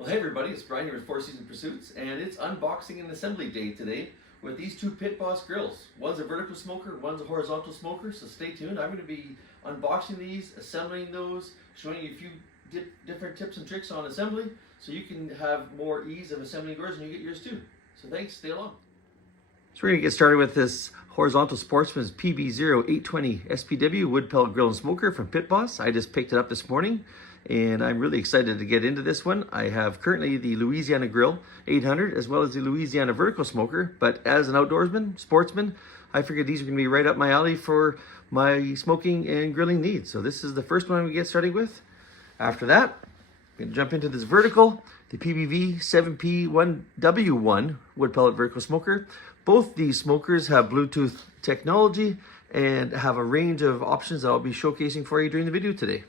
Well, hey everybody, it's Brian here with Four Season Pursuits, and it's unboxing and assembly day today with these two Pit Boss grills. One's a vertical smoker, one's a horizontal smoker, so stay tuned. I'm going to be unboxing these, assembling those, showing you a few different tips and tricks on assembly so you can have more ease of assembling yours and you get yours too. So thanks, stay along. So we're going to get started with this horizontal Sportsman's PB0820 SPW wood pellet grill and smoker from Pit Boss. I just picked it up this morning and I'm really excited to get into this one. I have currently the Louisiana Grill 800 as well as the Louisiana vertical smoker, but as an outdoorsman, sportsman, I figured these are going to be right up my alley for my smoking and grilling needs. So this is the first one I'm going to get started with. After that, I'm going to jump into this vertical, the PBV 7P1W1 wood pellet vertical smoker. Both these smokers have Bluetooth technology and have a range of options that I'll be showcasing for you during the video today.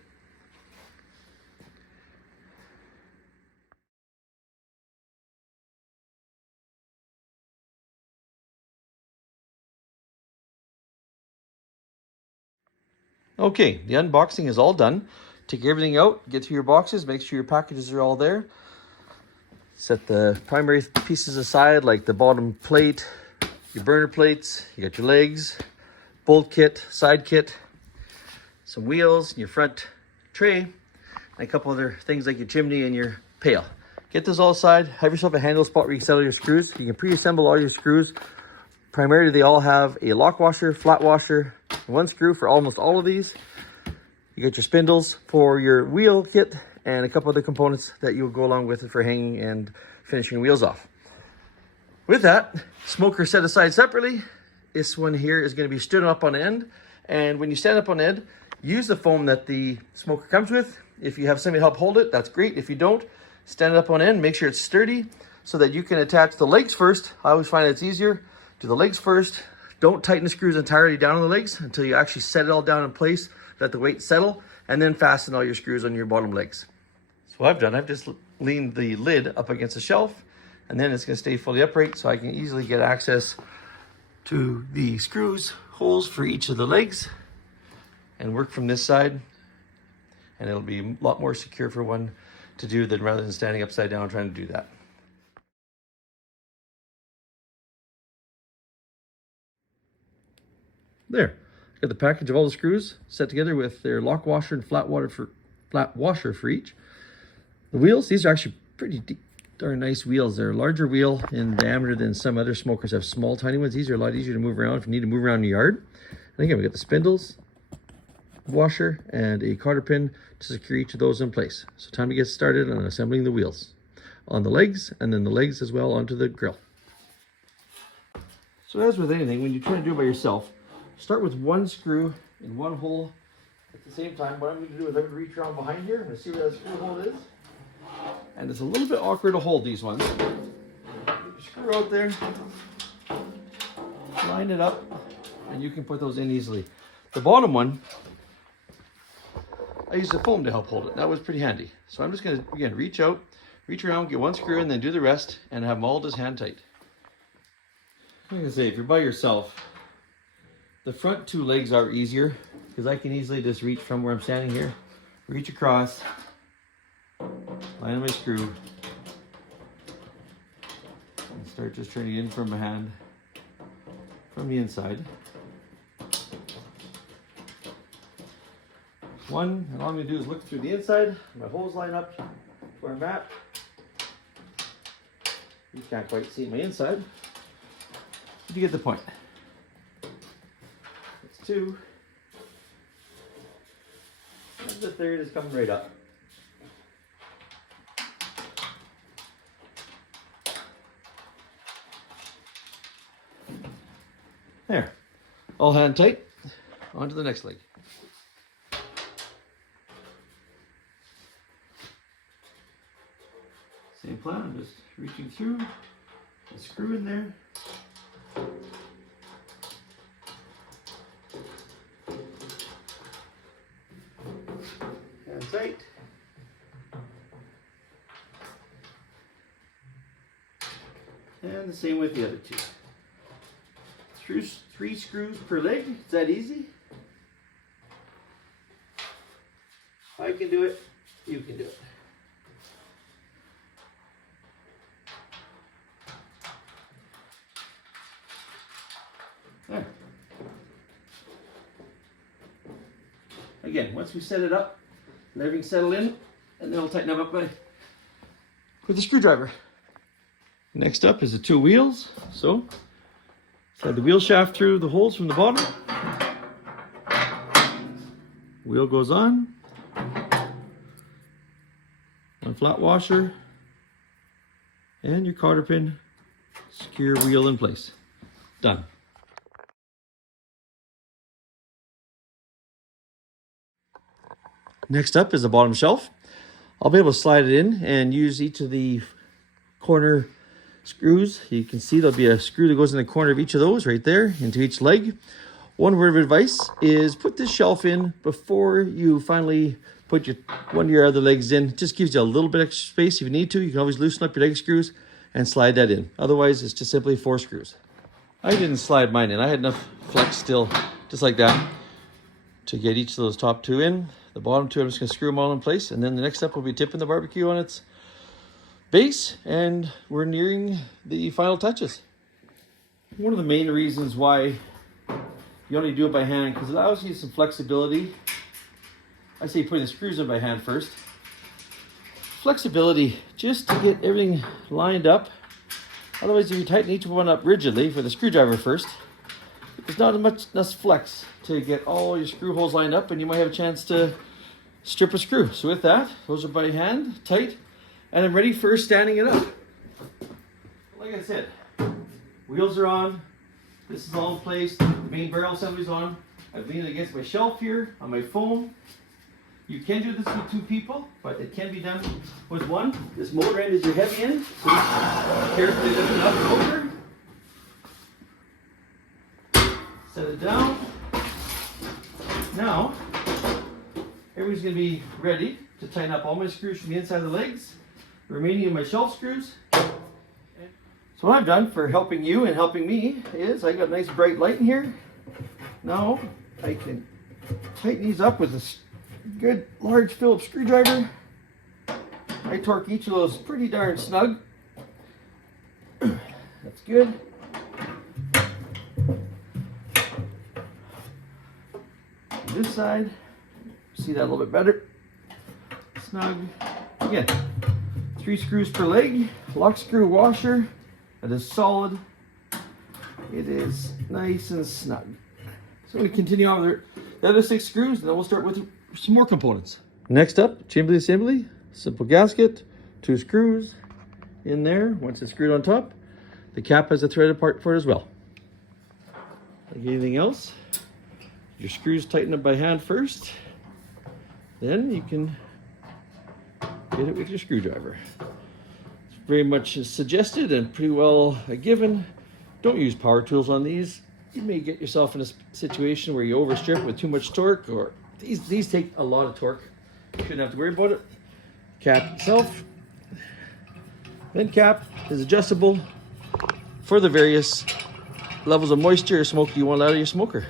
Okay, the unboxing is all done. Take everything out, get through your boxes, make sure your packages are all there. Set the primary pieces aside, like the bottom plate, your burner plates, you got your legs, bolt kit, side kit, some wheels, your front tray, and a couple other things like your chimney and your pail. Get this all aside, have yourself a handle spot where you can settle your screws. You can pre-assemble all your screws. Primarily, they all have a lock washer, flat washer, one screw for almost all of these. You got your spindles for your wheel kit and a couple other components that you'll go along with it for hanging and finishing wheels off. With that, smoker set aside separately. This one here is going to be stood up on end. And when you stand up on end, use the foam that the smoker comes with. If you have somebody to help hold it, that's great. If you don't, stand it up on end. Make sure it's sturdy so that you can attach the legs first. I always find it's easier. Do the legs first. Don't tighten the screws entirely down on the legs until you actually set it all down in place. Let the weight settle, and then fasten all your screws on your bottom legs. So what I've done, I've just leaned the lid up against the shelf, and then it's going to stay fully upright so I can easily get access to the screws, holes for each of the legs, and work from this side. And it'll be a lot more secure for one to do than rather than standing upside down trying to do that. There, got the package of all the screws set together with their lock washer and flat washer for each. The wheels, these are actually pretty darn nice wheels. They're a larger wheel in diameter than some other smokers have small, tiny ones. These are a lot easier to move around if you need to move around in your yard. And again, we got the spindles, washer, and a cotter pin to secure each of those in place. So time to get started on assembling the wheels on the legs, and then the legs as well onto the grill. So as with anything, when you try to do it by yourself, start with one screw in one hole at the same time. What I'm going to do is I'm going to reach around behind here and see where that screw hole is. And it's a little bit awkward to hold these ones. Get your screw out there, line it up, and you can put those in easily. The bottom one, I used the foam to help hold it. That was pretty handy. So I'm just going to, again, reach out, reach around, get one screw in, then do the rest, and have them all just hand tight. I'm going to say, if you're by yourself, the front two legs are easier because I can easily just reach from where I'm standing here, reach across, line my screw, and start just turning it in from my hand from the inside. One, and all I'm going to do is look through the inside, my holes line up where I'm at. You can't quite see my inside, but you get the point. Two, and the third is coming right up. There, all hand tight, on to the next leg. Same plan, I'm just reaching through, a screw in there. Tight. And the same with the other two. Three screws per leg. Is that easy? I can do it. You can do it. again, once we set it up, let everything settle in, and then we'll tighten them up with a screwdriver. Next up is the two wheels. So, slide the wheel shaft through the holes from the bottom. Wheel goes on. One flat washer. And your cotter pin. Secure wheel in place. Done. Next up is the bottom shelf. I'll be able to slide it in and use each of the corner screws. You can see there'll be a screw that goes in the corner of each of those right there into each leg. One word of advice is put this shelf in before you finally put one of your other legs in. It just gives you a little bit extra space. If you need to, you can always loosen up your leg screws and slide that in. Otherwise, it's just simply 4 screws. I didn't slide mine in. I had enough flex still, just like that, to get each of those top 2 in. The bottom 2, I'm just going to screw them all in place. And then the next step will be tipping the barbecue on its base. And we're nearing the final touches. One of the main reasons why you only do it by hand, because it allows you some flexibility. I say putting the screws in by hand first. Flexibility, just to get everything lined up. Otherwise, if you tighten each one up rigidly for the screwdriver first, there's not enough flex to get all your screw holes lined up, and you might have a chance to strip a screw. So with that, those are by hand, tight, and I'm ready for standing it up. Like I said, wheels are on, this is all in place, the main barrel assembly's on. I've leaned against my shelf here on my foam. You can do this with 2 people, but it can be done with 1. This motor end is your heavy end, so carefully lift it up and over. Set it down. Now, everything's going to be ready to tighten up all my screws from the inside of the legs, the remaining of my shelf screws. So what I've done for helping you and helping me is I got a nice bright light in here. Now I can tighten these up with a good large Phillips screwdriver. I torque each of those pretty darn snug. That's good. This side, see that a little bit better. Snug. Again, 3 screws per leg, lock screw washer. That is solid. It is nice and snug. So I'm going to continue on with the other 6 screws, and then we'll start with some more components. Next up, Chimney Assembly, simple gasket, 2 screws in there. Once it's screwed on top, the cap has a threaded part for it as well. Like anything else, your screws tighten up by hand first, then you can get it with your screwdriver. It's very much suggested and pretty well a given. Don't use power tools on these. You may get yourself in a situation where you overstrip with too much torque, or these take a lot of torque. You shouldn't have to worry about it. Cap itself, vent cap is adjustable for the various levels of moisture or smoke you want out of your smoker.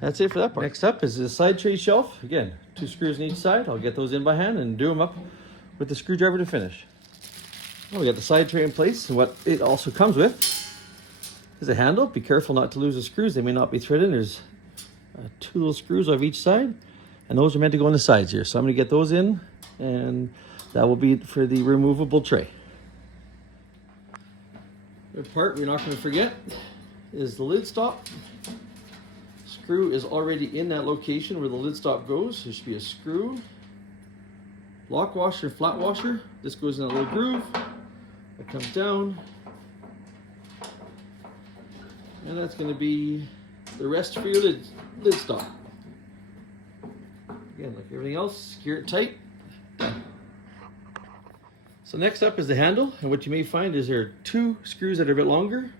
That's it for that part. Next up is the side tray shelf. Again, 2 screws on each side. I'll get those in by hand and do them up with the screwdriver to finish. Well, we got the side tray in place, and what it also comes with is a handle. Be careful not to lose the screws. They may not be threaded. There's 2 little screws on each side, and those are meant to go on the sides here. So I'm going to get those in, and that will be for the removable tray. The part we're not going to forget is the lid stop. Screw is already in that location where the lid stop goes. There should be a screw, lock washer, flat washer. This goes in that little groove. It comes down, and that's going to be the rest for your lid stop. Again, like everything else, secure it tight. Done. So next up is the handle, and what you may find is there are 2 screws that are a bit longer,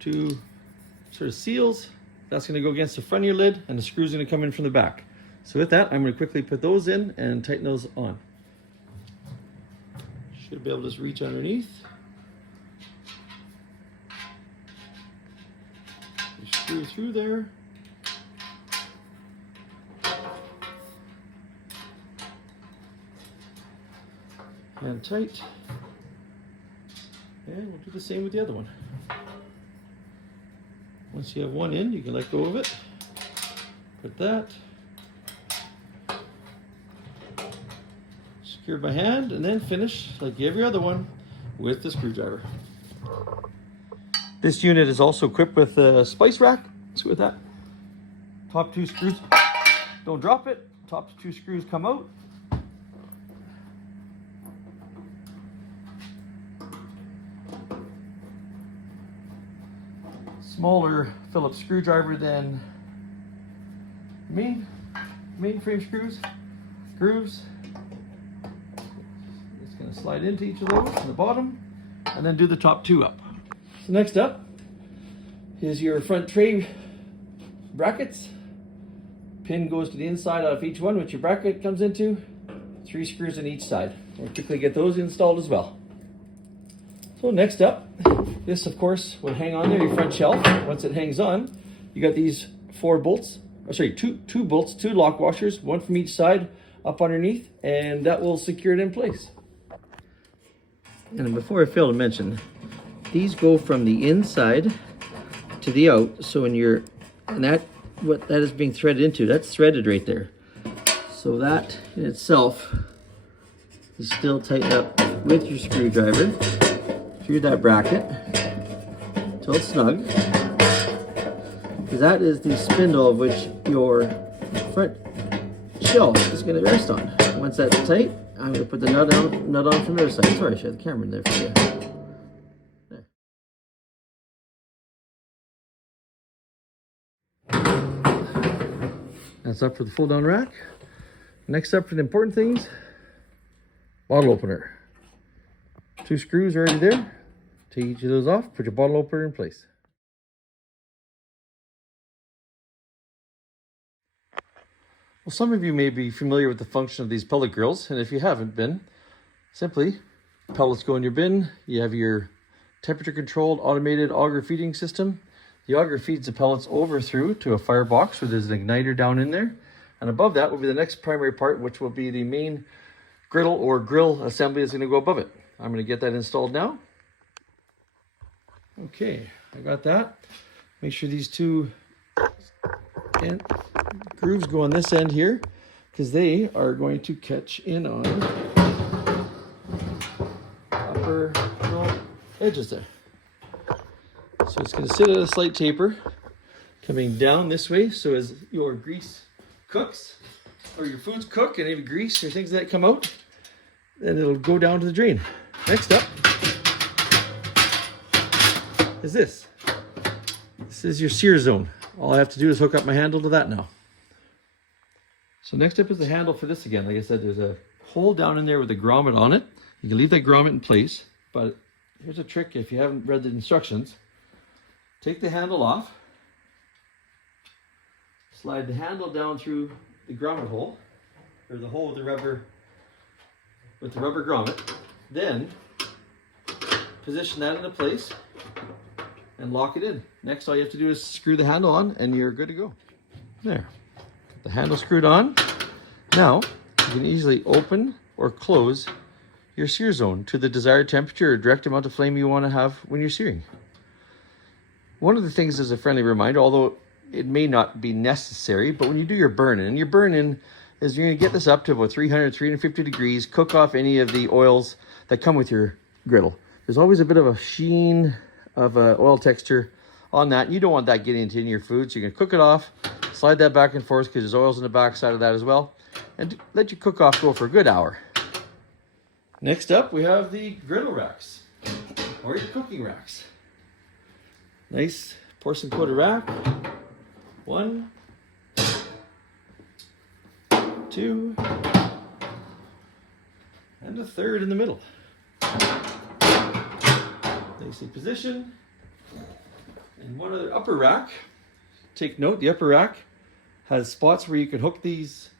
2 sort of seals. That's going to go against the front of your lid, and the screw's going to come in from the back. So with that, I'm going to quickly put those in and tighten those on. Should be able to just reach underneath. You screw through there. And tight. And we'll do the same with the other one. Once you have one in, you can let go of it. Put that. Secured by hand, and then finish like every other one with the screwdriver. This unit is also equipped with a spice rack. Let's go with that. Top 2 screws, don't drop it. Top 2 screws come out. Smaller Phillips screwdriver than main frame screws, grooves. It's going to slide into each of those on the bottom, and then do the top 2 up. So next up is your front tray brackets. Pin goes to the inside of each one, which your bracket comes into. 3 screws on each side. We'll quickly get those installed as well. So next up, this of course will hang on there, your front shelf. Once it hangs on, you got these 4 bolts, two bolts, 2 lock washers, 1 from each side up underneath, and that will secure it in place. And before I fail to mention, these go from the inside to the out. So when you're, what that is being threaded into, that's threaded right there. So that in itself is still tightened up with your screwdriver through that bracket until it's snug. Because that is the spindle of which your front shelf is going to rest on. Once that's tight, I'm going to put the nut on from the other side. Sorry, I should have the camera in there for you. That's up for the fold down rack. Next up for the important things, bottle opener. 2 screws already there. Take each of those off, put your bottle opener in place. Well, some of you may be familiar with the function of these pellet grills, and if you haven't been, simply pellets go in your bin. You have your temperature controlled automated auger feeding system. The auger feeds the pellets over through to a firebox where there's an igniter down in there. And above that will be the next primary part, which will be the main griddle or grill assembly that's going to go above it. I'm going to get that installed now. Okay, I got that. Make sure these 2 grooves go on this end here, because they are going to catch in on upper edges there. So it's going to sit at a slight taper, coming down this way. So as your grease cooks, or your foods cook, and any grease or things that come out, then it'll go down to the drain. Next up is this. This is your sear zone. All I have to do is hook up my handle to that now. So next up is the handle for this again. Like I said, there's a hole down in there with a grommet on it. You can leave that grommet in place, but here's a trick if you haven't read the instructions. Take the handle off, slide the handle down through the grommet hole, or the hole with the rubber grommet, then position that into place and lock it in. Next, all you have to do is screw the handle on and you're good to go. There, got the handle screwed on. Now, you can easily open or close your sear zone to the desired temperature or direct amount of flame you want to have when you're searing. One of the things as a friendly reminder, although it may not be necessary, but when you do your burn-in, and your burn-in is you're going to get this up to about 300, 350 degrees, cook off any of the oils that come with your griddle. There's always a bit of a sheen of oil texture on that. You don't want that getting into any of your food, so you're going to cook it off, slide that back and forth because there's oils on the back side of that as well, and let your cook-off go for a good hour. Next up, we have the griddle racks, or your cooking racks. Nice porcelain coated rack. 1, 2, and a third in the middle. Nicely positioned. And one other upper rack. Take note, the upper rack has spots where you can hook these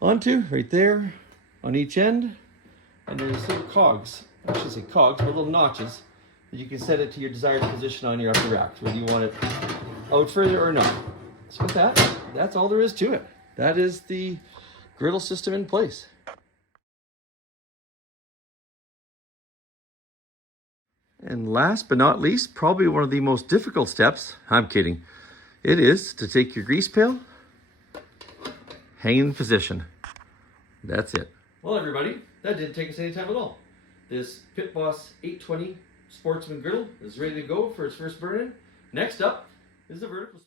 onto, right there, on each end. And there's little cogs, I should say cogs, but little notches, that you can set it to your desired position on your upper rack, whether you want it out further or not. So with that, that's all there is to it. That is the griddle system in place. And last but not least, probably one of the most difficult steps, I'm kidding, it is to take your grease pail, hanging in position. That's it. Well, everybody, that didn't take us any time at all. This Pit Boss 820 Sportsman griddle is ready to go for its first burn-in. Next up is the vertical.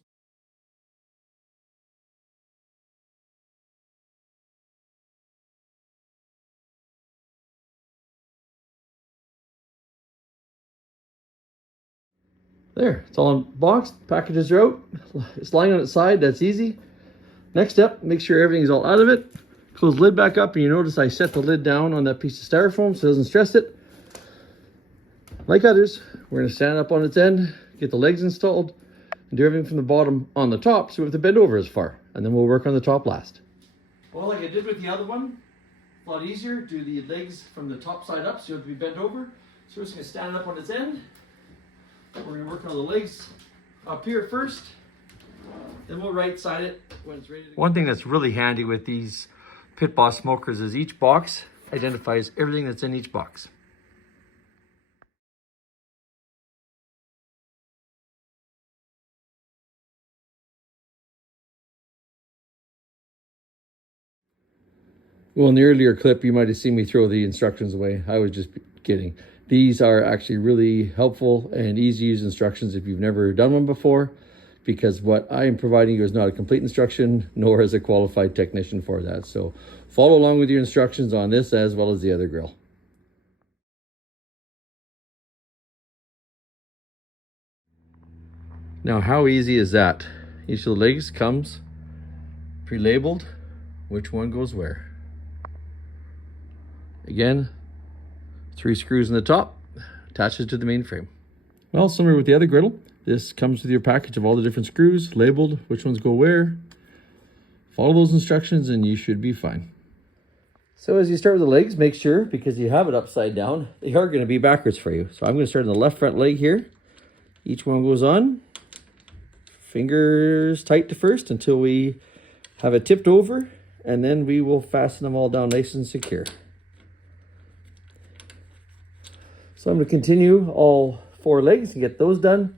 There, it's all unboxed. Packages are out. It's lying on its side. That's easy. Next up, make sure everything's all out of it. Close the lid back up, and you notice I set the lid down on that piece of styrofoam so it doesn't stress it. Like others, we're going to stand up on its end, get the legs installed, and do everything from the bottom on the top so we have to bend over as far. And then we'll work on the top last. Well, like I did with the other one, a lot easier. Do the legs from the top side up so you have to be bent over. So we're just going to stand it up on its end. We're going to work on the legs up here first. Then we'll right side it when it's ready to go. One thing that's really handy with these Pit Boss smokers is each box identifies everything that's in each box. Well, in the earlier clip, you might have seen me throw the instructions away. I was just kidding. These are actually really helpful and easy to use instructions if you've never done one before, because what I am providing you is not a complete instruction, nor is a qualified technician for that. So follow along with your instructions on this as well as the other grill. Now, how easy is that? Each of the legs comes pre-labeled, which one goes where. Again, 3 screws in the top, attaches to the main frame. Well, similar with the other griddle, this comes with your package of all the different screws, labeled which ones go where. Follow those instructions and you should be fine. So as you start with the legs, make sure, because you have it upside down, they are going to be backwards for you. So I'm going to start on the left front leg here. Each one goes on. Fingers tight to first until we have it tipped over, and then we will fasten them all down nice and secure. So I'm going to continue all 4 legs and get those done.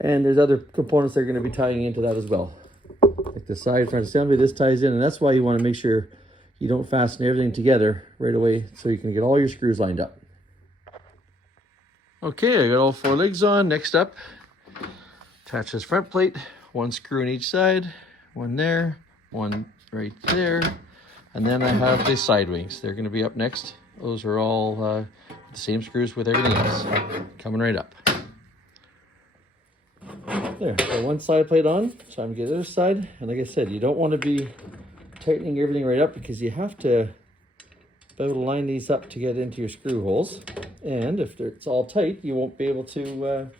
And there's other components that are going to be tying into that as well. Like the side front assembly, this ties in, and that's why you want to make sure you don't fasten everything together right away so you can get all your screws lined up. Okay, I got all 4 legs on. Next up, attach this front plate. 1 screw on each side, 1 there, 1 right there. And then I have the side wings. They're going to be up next. Those are all the same screws with everything else. Coming right up. There, got 1 side plate on, so I'm going to get the other side. And like I said, you don't want to be tightening everything right up because you have to be able to line these up to get into your screw holes. And if it's all tight, you won't be able to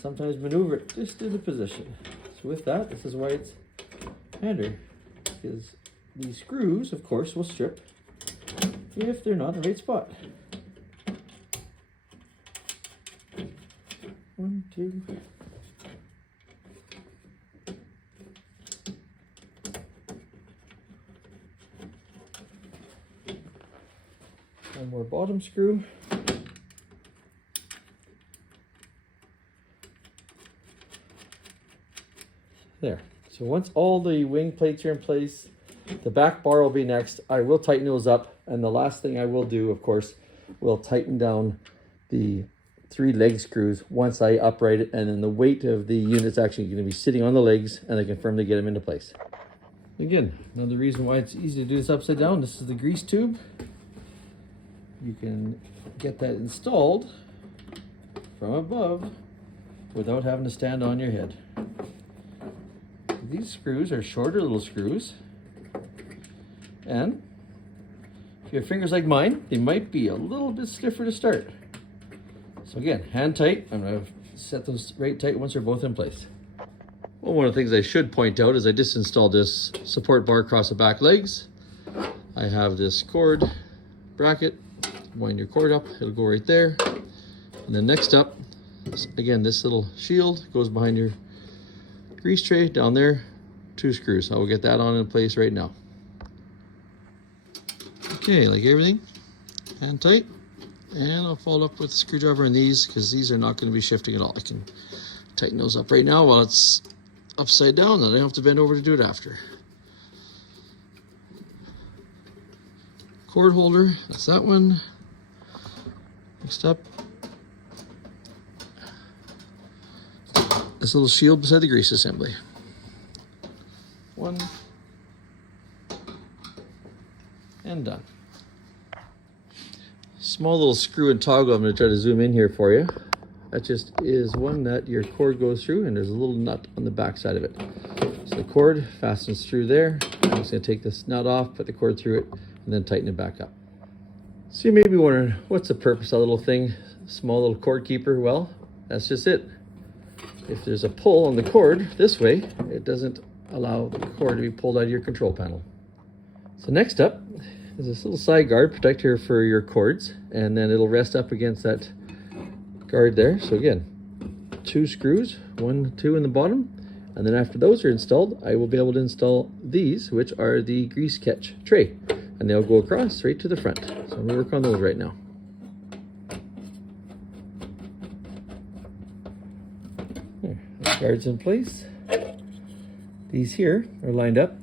sometimes maneuver it just into position. So with that, this is why it's handy, because these screws, of course, will strip if they're not in the right spot. 1, 2. One more bottom screw. There. So once all the wing plates are in place, the back bar will be next. I will tighten those up, and the last thing I will do, of course, will tighten down the 3 leg screws once I upright it, and then the weight of the unit's actually going to be sitting on the legs, and I can firmly get them into place. Again, another reason why it's easy to do this upside down, this is the grease tube. You can get that installed from above without having to stand on your head. These screws are shorter little screws, and if you have fingers like mine, they might be a little bit stiffer to start. So again, hand tight. I'm going to set those right tight once they're both in place. Well, one of the things I should point out is I just installed this support bar across the back legs. I have this cord bracket. Wind your cord up, it'll go right there. And then next up, again, this little shield goes behind your grease tray down there, 2 screws. I will get that on in place right now. Okay, like everything, hand tight, and I'll follow up with a screwdriver in these because these are not going to be shifting at all. I can tighten those up right now while it's upside down, and I don't have to bend over to do it after. cord holder, that's that one. Next up, this little shield beside the grease assembly. One, and done. Small little screw and toggle, I'm going to try to zoom in here for you. That just is one that your cord goes through, and there's a little nut on the back side of it. So the cord fastens through there. I'm just going to take this nut off, put the cord through it, and then tighten it back up. So you may be wondering, what's the purpose of that little thing? Small little cord keeper? Well, that's just it. If there's a pull on the cord this way, it doesn't allow the cord to be pulled out of your control panel. So next up is this little side guard protector for your cords, and then it'll rest up against that guard there. So again, 2 screws, 1, 2 in the bottom, and then after those are installed, I will be able to install these, which are the grease catch tray, and they'll go across straight to the front. So I'm going to work on those right now. There, the guard's in place. These here are lined up.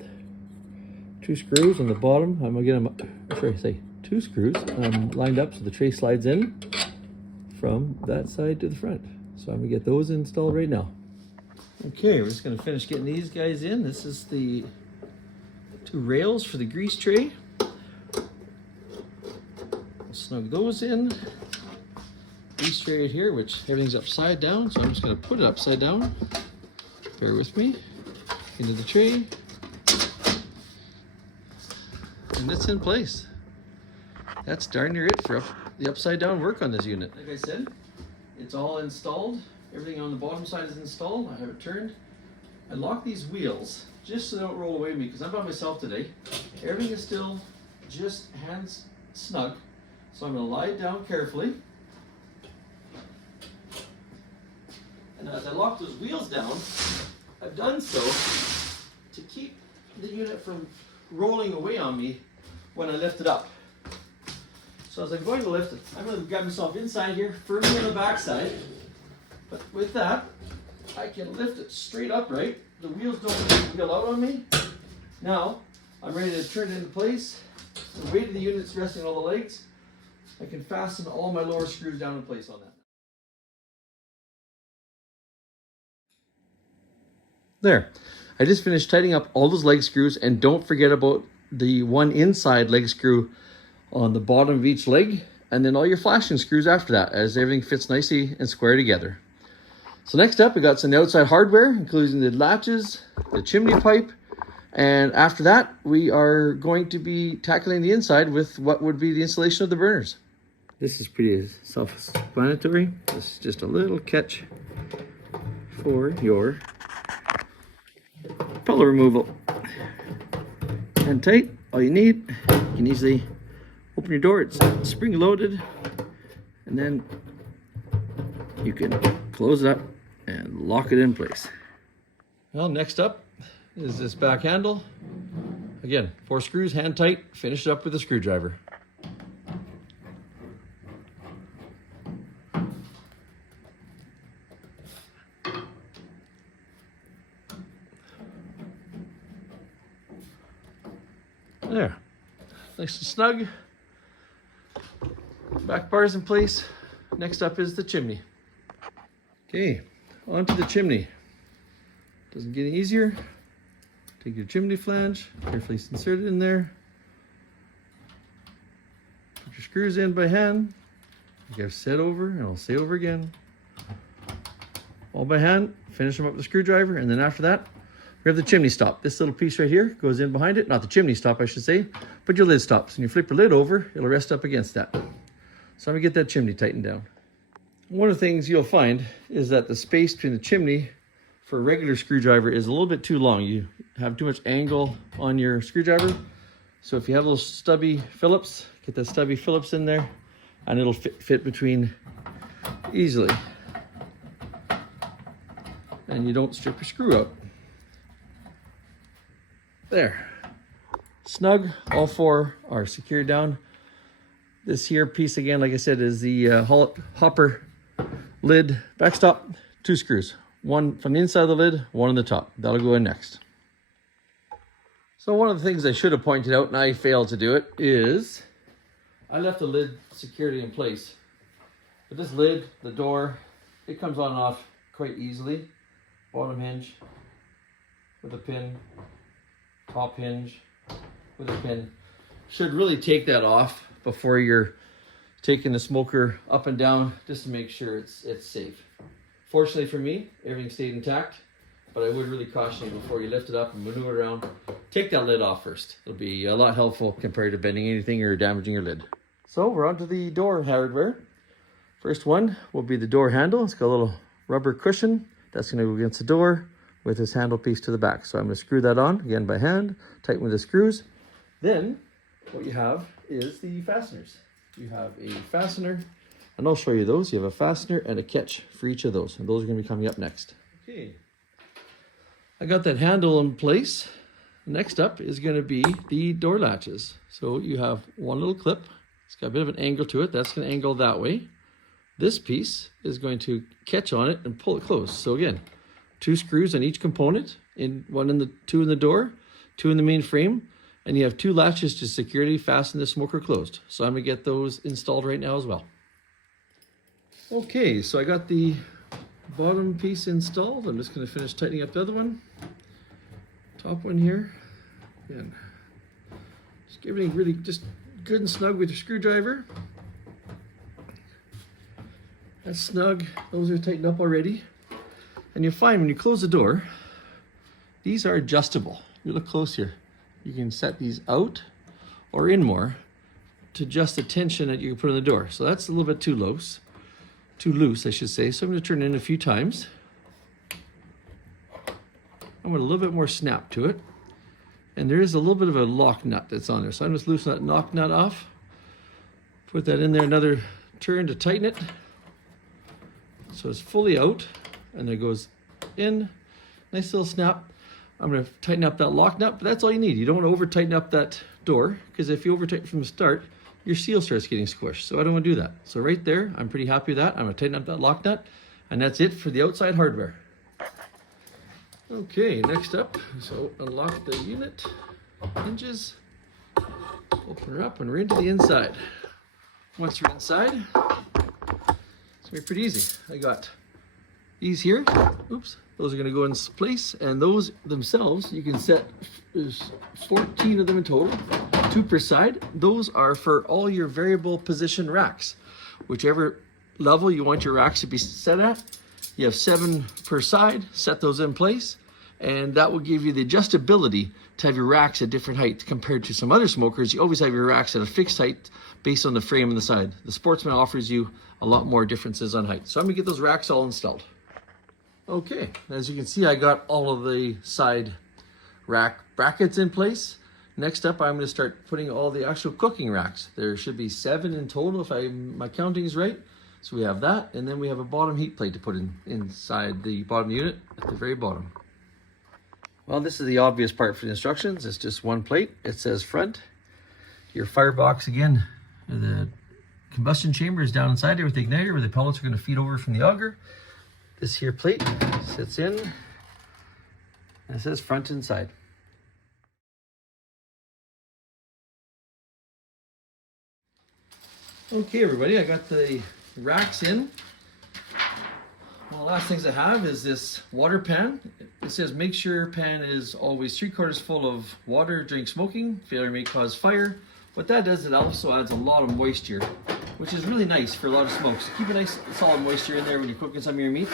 2 screws on the bottom. I'm going to get them, 2 screws lined up so the tray slides in from that side to the front. So I'm going to get those installed right now. Okay, we're just going to finish getting these guys in. This is the 2 rails for the grease tray. We'll snug those in. Grease tray right here, which everything's upside down, so I'm just going to put it upside down. Bear with me. Into the tray. And it's in place. That's darn near it for the upside down work on this unit. Like I said, it's all installed. Everything on the bottom side is installed. I have it turned. I lock these wheels just so they don't roll away from me because I'm by myself today. Everything is still just hands snug. So I'm going to lie it down carefully. And as I lock those wheels down, I've done so to keep the unit from rolling away on me when I lift it up. So as I'm going to lift it, I'm going to grab myself inside here, firmly on the back side. But with that, I can lift it straight upright. The wheels don't wheel out on me. Now, I'm ready to turn it into place. The weight of the unit's resting on all the legs. I can fasten all my lower screws down in place on that. There. I just finished tightening up all those leg screws, and don't forget about the one inside leg screw on the bottom of each leg, and then all your flashing screws after that, as everything fits nicely and square together. So next up, we got some outside hardware, including the latches, the chimney pipe, and after that, we are going to be tackling the inside with what would be the installation of the burners. This is pretty self-explanatory. This is just a little catch for your pellet removal. And tight, all you need, you can easily open your door, it's spring loaded, and then you can close it up and lock it in place. Well, next up is this back handle. Again, 4 screws, hand tight, finish it up with a screwdriver. There, nice and snug. Back bars in place. Next up is the chimney. Okay, onto the chimney. Doesn't get any easier. Take your chimney flange, carefully insert it in there. Put your screws in by hand. Like I've said over, and I'll say over again. All by hand, finish them up with a screwdriver, and then after that, we have the chimney stop. This little piece right here goes in behind it. Not the chimney stop, I should say, but your lid stops. And you flip your lid over, it'll rest up against that. So I'm gonna get that chimney tightened down. One of the things you'll find is that the space between the chimney for a regular screwdriver is a little bit too long. You have too much angle on your screwdriver. So if you have those stubby Phillips, get that stubby Phillips in there, and it'll fit between easily. And you don't strip your screw out. There. Snug, all 4 are secured down. This here piece again, like I said, is the hopper lid backstop. 2 screws, 1 from the inside of the lid, 1 on the top. That'll go in next. So one of the things I should have pointed out, and I failed to do it, is I left the lid security in place. But this lid, the door, it comes on and off quite easily. Bottom hinge with a pin, top hinge with a pin. Should really take that off before you're taking the smoker up and down, just to make sure it's safe. Fortunately for me, everything stayed intact, but I would really caution you before you lift it up and maneuver around, take that lid off first. It'll be a lot helpful compared to bending anything or damaging your lid. So we're on to the door hardware. First one will be the door handle. It's got a little rubber cushion that's going to go against the door with this handle piece to the back. So I'm going to screw that on again by hand, tighten with the screws. Then what you have is the fasteners. You have a fastener, and I'll show you those. You have a fastener and a catch for each of those, and those are going to be coming up next. Okay, I got that handle in place. Next up is going to be the door latches. So you have one little clip. It's got a bit of an angle to it. That's going to angle that way. This piece is going to catch on it and pull it closed. So again, 2 screws on each component, two in the door, 2 in the main frame, and you have 2 latches to securely fasten the smoker closed. So I'm gonna get those installed right now as well. Okay, so I got the bottom piece installed. I'm just gonna finish tightening up the other one. Top one here. Again, just get everything really just good and snug with your screwdriver. That's snug, those are tightened up already. And you'll find when you close the door, these are adjustable. You look close here. You can set these out or in more to adjust the tension that you can put on the door. So that's a little bit too loose, I should say. So I'm going to turn it in a few times. I want a little bit more snap to it. And there is a little bit of a lock nut that's on there. So I'm just loosen that lock nut off. Put that in there, another turn to tighten it. So it's fully out, and it goes in. Nice little snap. I'm going to tighten up that lock nut, but that's all you need. You don't want to over tighten up that door, because if you over tighten from the start, your seal starts getting squished. So I don't want to do that. So right there, I'm pretty happy with that. I'm going to tighten up that lock nut, and that's it for the outside hardware. Okay, next up, so unlock the unit, hinges, open her up, and we're into the inside. Once you're inside, it's going to be pretty easy. I got these here. Oops. Those are going to go in place, and those themselves, you can set, there's 14 of them in total, 2 per side. Those are for all your variable position racks. Whichever level you want your racks to be set at, you have 7 per side, set those in place, and that will give you the adjustability to have your racks at different heights compared to some other smokers. You always have your racks at a fixed height based on the frame and the side. The Sportsman offers you a lot more differences on height. So I'm going to get those racks all installed. Okay, as you can see, I got all of the side rack brackets in place. Next up, I'm going to start putting all the actual cooking racks. There should be 7 in total if my counting is right. So we have that, and then we have a bottom heat plate to put inside the bottom unit at the very bottom. Well, this is the obvious part for the instructions. It's just one plate. It says front. Your firebox again, the combustion chamber is down inside there with the igniter where the pellets are going to feed over from the auger. This here plate sits in, and it says front and side. Okay, everybody, I got the racks in. One of the last things I have is this water pan. It says make sure your pan is always 3/4 full of water during smoking. Failure may cause fire. What that does, it also adds a lot of moisture, which is really nice for a lot of smokes. So keep a nice solid moisture in there when you're cooking some of your meat.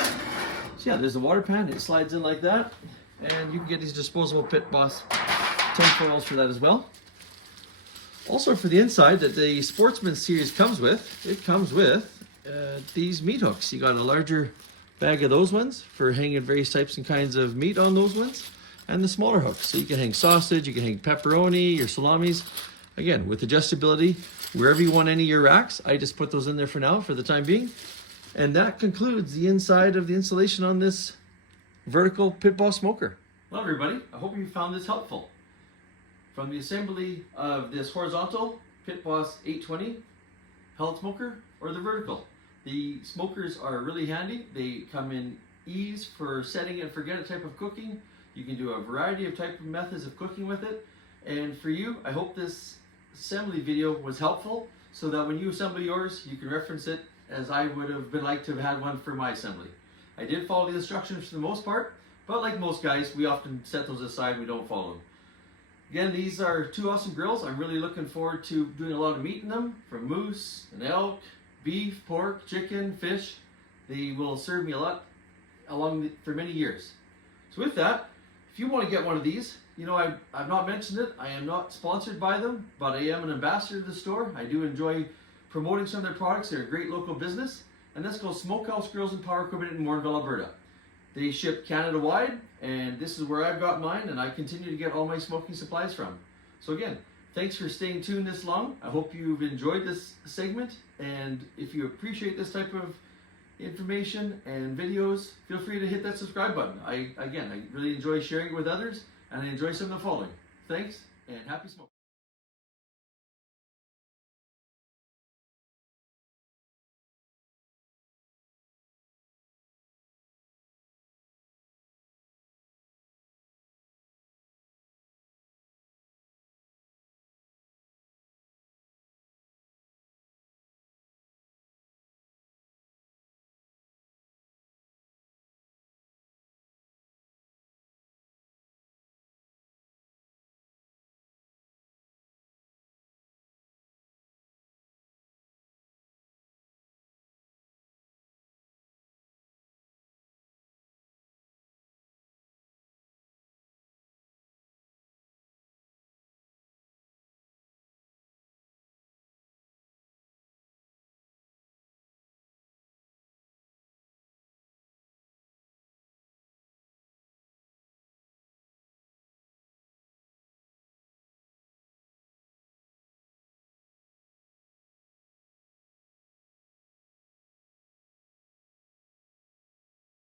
So yeah, there's the water pan. It slides in like that, and you can get these disposable Pit Boss tin foils for that as well. Also for the inside that the Sportsman series comes with, it comes with these meat hooks. You got a larger bag of those ones for hanging various types and kinds of meat on those ones, and the smaller hooks. So you can hang sausage, you can hang pepperoni, your salamis. Again, with adjustability, wherever you want any of your racks, I just put those in there for now, for the time being. And that concludes the inside of the installation on this vertical Pit Boss smoker. Well, everybody, I hope you found this helpful. From the assembly of this horizontal Pit Boss 820 pellet smoker or the vertical. The smokers are really handy. They come in ease for setting and forget it type of cooking. You can do a variety of type of methods of cooking with it. And for you, I hope this assembly video was helpful so that when you assemble yours, you can reference it as I would have been like to have had one for my assembly. I did follow the instructions for the most part, but like most guys, we often set those aside, we don't follow them. Again, these are 2 awesome grills. I'm really looking forward to doing a lot of meat in them, from moose and elk, beef, pork, chicken, fish. They will serve me a lot for many years. So with that, if you want to get one of these, you know, I've not mentioned it, I am not sponsored by them, but I am an ambassador to the store. I do enjoy promoting some of their products. They're a great local business, and that's called Smokehouse Grills and Power Equipment in Morinville, Alberta. They ship Canada-wide, and this is where I've got mine, and I continue to get all my smoking supplies from. So again, thanks for staying tuned this long. I hope you've enjoyed this segment, and if you appreciate this type of information and videos, feel free to hit that subscribe button. I really enjoy sharing it with others, and I enjoy some of the following. Thanks, and happy smoking.